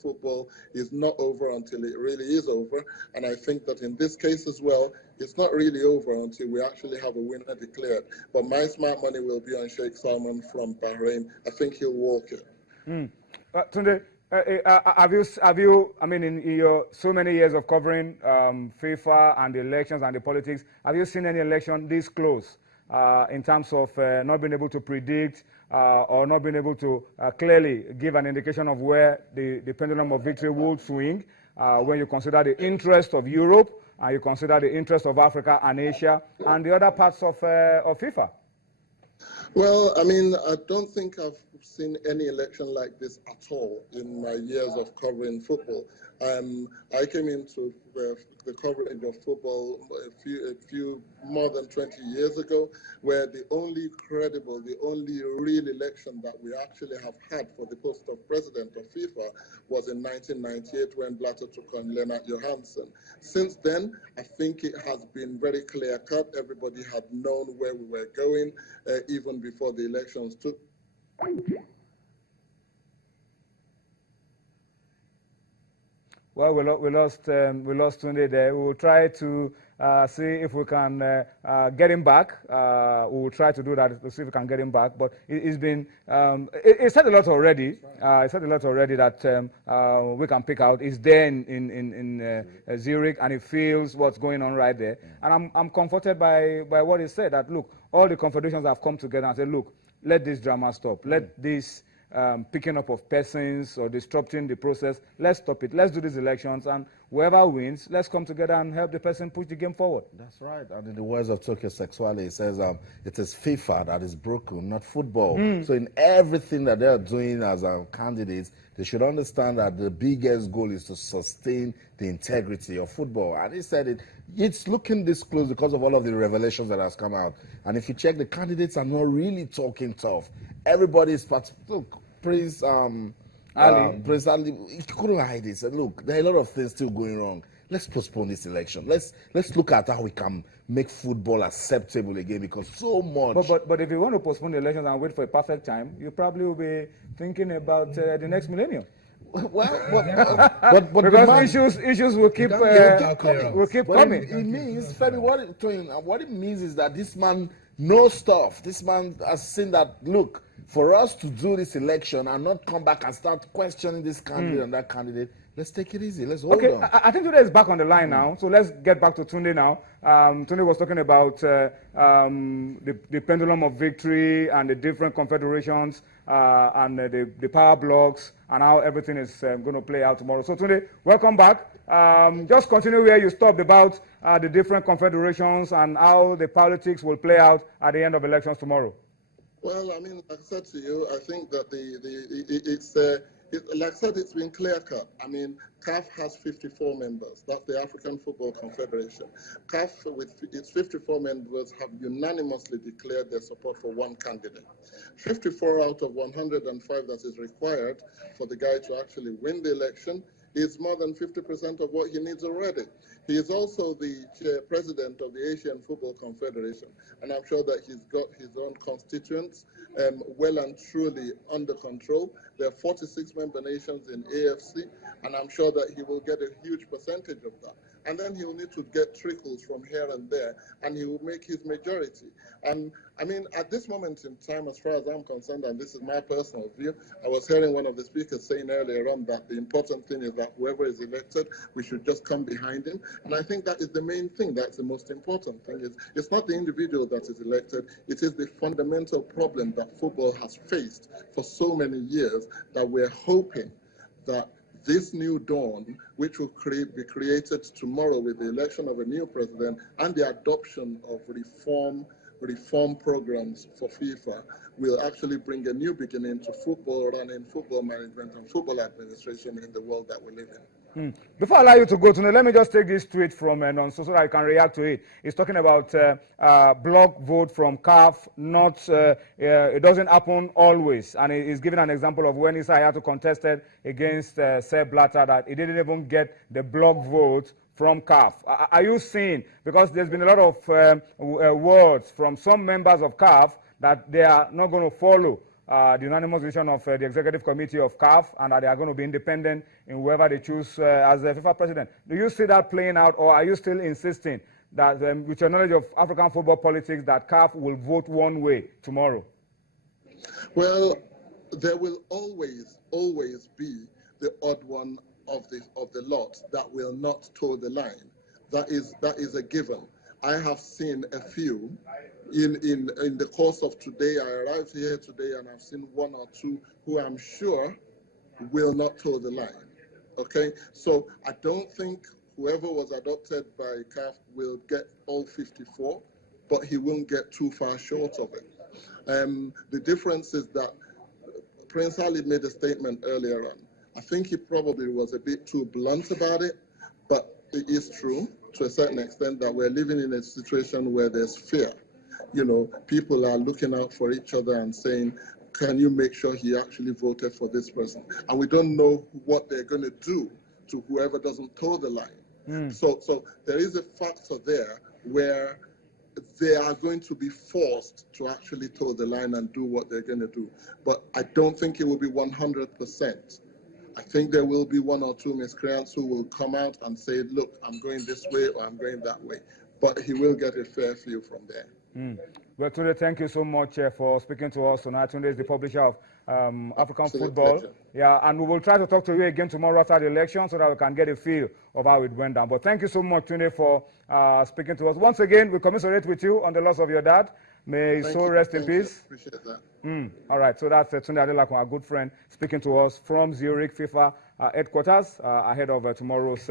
football is not over until it really is over. And I think that in this case as well, it's not really over until we actually have a winner declared. But my smart money will be on Sheikh Salman from Bahrain. I think he'll walk it. Tunde, have you, I mean, in your so many years of covering FIFA and the elections and the politics, have you seen any election this close in terms of not being able to predict or not being able to clearly give an indication of where the pendulum of victory will swing when you consider the interest of Europe and you consider the interest of Africa and Asia and the other parts of FIFA? Well, I mean, I don't think I've seen any election like this at all in my years of covering football. I came into the coverage of football a few more than 20 years ago, where the only credible, the only real election that we actually have had for the post of president of FIFA was in 1998 when Blatter took on Lennart Johansson. Since then, I think it has been very clear-cut. Everybody had known where we were going, even before the elections took. Well, we lost Tunde there. We will try to see if we can get him back. We will try to do that to see if we can get him back. But it's been it said a lot already. It said a lot already that we can pick out. It's there in Zurich, and it feels what's going on right there. And I'm comforted by what he said. That look, all the confederations have come together and said, look, let this drama stop. Let this picking up of persons or disrupting the process. Let's stop it. Let's do these elections, and whoever wins, let's come together and help the person push the game forward. That's right. And in the words of Tokyo Sexuale, it says it is FIFA that is broken, not football. So in everything that they are doing as candidates, they should understand that the biggest goal is to sustain the integrity of football. And he said it's looking this close because of all of the revelations that has come out. And if you check, the candidates are not really talking tough. Everybody is look, Prince Ali, he couldn't hide it. Said, look, there are a lot of things still going wrong. Let's postpone this election. Let's look at how we can make football acceptable again, because so much. But if you want to postpone the elections and wait for a perfect time, you probably will be thinking about the next millennium. But because issues will keep coming. It means, Femi, what it means is that this man knows stuff. This man has seen that, look, for us to do this election and not come back and start questioning this candidate and that candidate, let's take it easy. Let's hold on. I think Tunde is back on the line now, so let's get back to Tunde now. Tunde was talking about the pendulum of victory and the different confederations and the power blocks and how everything is going to play out tomorrow. So Tunde, welcome back. Just continue where you stopped about the different confederations and how the politics will play out at the end of elections tomorrow. Well, I mean, like I said to you, I think that like I said, it's been clear-cut. I mean, CAF has 54 members. That's the African Football Confederation. CAF, with its 54 members, have unanimously declared their support for one candidate. 54 out of 105 that is required for the guy to actually win the election is more than 50% of what he needs already. He is also the president of the Asian Football Confederation, and I'm sure that he's got his own constituents well and truly under control. There are 46 member nations in AFC, and I'm sure that he will get a huge percentage of that. And then he will need to get trickles from here and there, and he will make his majority. And I mean, at this moment in time, as far as I'm concerned, and this is my personal view, I was hearing one of the speakers saying earlier on that the important thing is that whoever is elected, we should just come behind him. And I think that is the main thing. That's the most important thing. It's not the individual that is elected. It is the fundamental problem that football has faced for so many years that we're hoping that this new dawn, which will be created tomorrow with the election of a new president and the adoption of reform programs for FIFA, will actually bring a new beginning to football running, football management, and football administration in the world that we live in. Before I allow you to go, Tunde, let me just take this tweet from Nonso so that I can react to it. He's talking about block vote from CAF. It doesn't happen always. And he's giving an example of when Isaiah contested against Seb Blatter that he didn't even get the block vote from CAF. Are you seeing, because there's been a lot of words from some members of CAF that they are not going to follow the unanimous decision of the executive committee of CAF, and that they are going to be independent in whoever they choose as the FIFA president. Do you see that playing out, or are you still insisting that, with your knowledge of African football politics, that CAF will vote one way tomorrow? Well, there will always be the odd one of the lot that will not toe the line. That is a given. I have seen a few in the course of today. I arrived here today and I've seen one or two who I'm sure will not toe the line. Okay, so I don't think whoever was adopted by CAF will get all 54, but he won't get too far short of it. The difference is that Prince Ali made a statement earlier on. I think he probably was a bit too blunt about it, but it is true to a certain extent that we're living in a situation where there's fear. You know, people are looking out for each other and saying, can you make sure he actually voted for this person? And we don't know what they're going to do to whoever doesn't toe the line. So there is a factor there where they are going to be forced to actually toe the line and do what they're going to do. But I don't think it will be 100%. I think there will be one or two miscreants who will come out and say, look, I'm going this way or I'm going that way. But he will get a fair few from there. Well, Tunde, thank you so much for speaking to us tonight. Tunde is the publisher of African Football. Pleasure. Yeah, and we will try to talk to you again tomorrow after the election so that we can get a feel of how it went down. But thank you so much, Tunde, for speaking to us. Once again, we commiserate with you on the loss of your dad. May his soul rest in peace. Appreciate that. All right, so that's Tunde Adelakun, our good friend, speaking to us from Zurich FIFA headquarters ahead of tomorrow's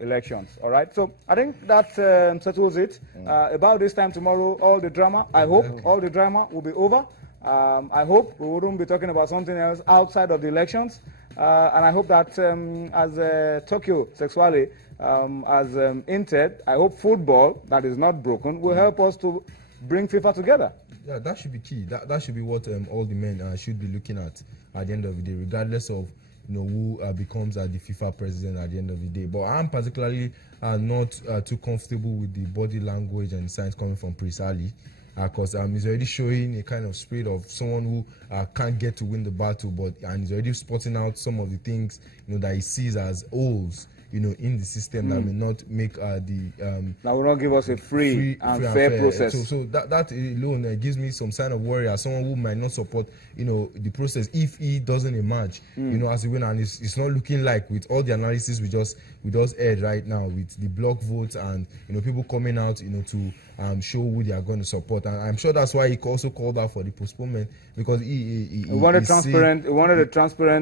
elections. All right, so I think that settles it. About this time tomorrow, all the drama, I hope all the drama will be over. I hope we wouldn't be talking about something else outside of the elections. And I hope that as Tokyo Sexuale has hinted, I hope football that is not broken will help us to bring FIFA together. Yeah, that should be key. That should be what all the men should be looking at the end of the day, regardless of who becomes the FIFA president at the end of the day. But I'm particularly not too comfortable with the body language and signs coming from Prince Ali, because he's already showing a kind of spirit of someone who can't get to win the battle, and he's already spotting out some of the things that he sees as holes in the system that may not make that will not give us a free and fair process. So that alone gives me some sign of worry as someone who might not support the process if he doesn't emerge as a winner. And it's not looking like, with all the analysis we just aired right now, with the block votes and people coming out to show who they are going to support. And I'm sure that's why he also called out for the postponement, because he wanted a transparent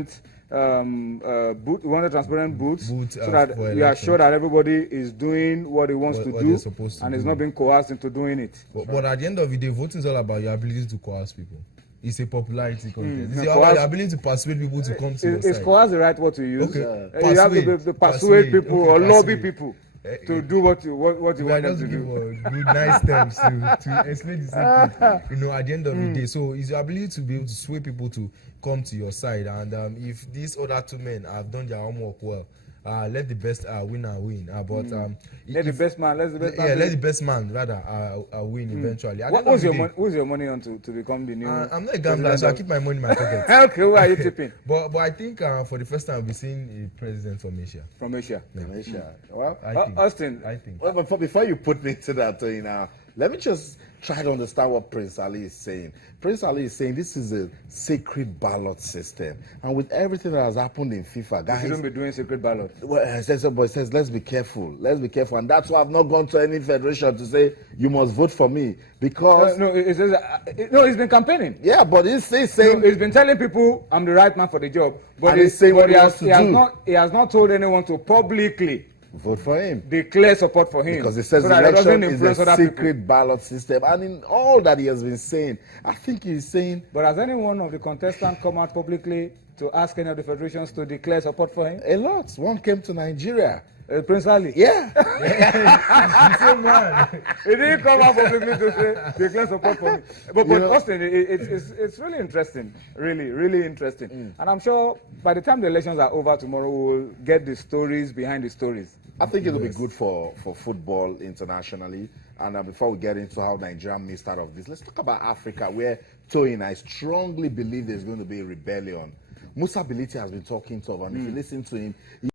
booths so that we are sure that everybody is doing what he wants to do and is not being coerced into doing it. But at the end of the day, voting is all about your ability to coerce people. It's a popularity contest. It's about your ability to persuade people to come to your side. Is coerce the right word to use? Okay. You have to persuade people or lobby people to do what you want them to do. Good, nice terms to explain the same thing, at the end of the day. So it's your ability to be able to sway people to come to your side. And if these other two men have done their homework well, let the best winner win. Let the best man win eventually. Who's your money on to become the new? I'm not a gambler, so I keep my money in my pocket. Okay, who are you tipping? but I think for the first time we'll be seeing a president from Asia. From Asia. From Asia. Well, Austin. I think. Well, before you put me to that, let me just try to understand what Prince Ali is saying. Prince Ali is saying this is a secret ballot system. And with everything that has happened in FIFA, guys... You shouldn't be doing secret ballot. Well, he says, let's be careful. Let's be careful. And that's why I've not gone to any federation to say, you must vote for me. Because... he's been campaigning. Yeah, but he's saying... he's been telling people, I'm the right man for the job. But he's saying what he has to do. He has not told anyone to publicly... vote for him. Declare support for him. Because he says the election is a secret ballot system. And in all that he has been saying, I think he's saying... But has any one of the contestants come out publicly to ask any of the federations to declare support for him? A lot. One came to Nigeria. Prince Ali? Yeah. The same man. He didn't come out publicly to say declare support for me. But Austin, it's really interesting. Really, really interesting. And I'm sure by the time the elections are over tomorrow, we'll get the stories behind the stories. I think it'll be good for football internationally. And before we get into how Nigeria missed out of this, let's talk about Africa, where towing, I strongly believe there's going to be a rebellion. Musa Biliti has been talking tough, and if you listen to him,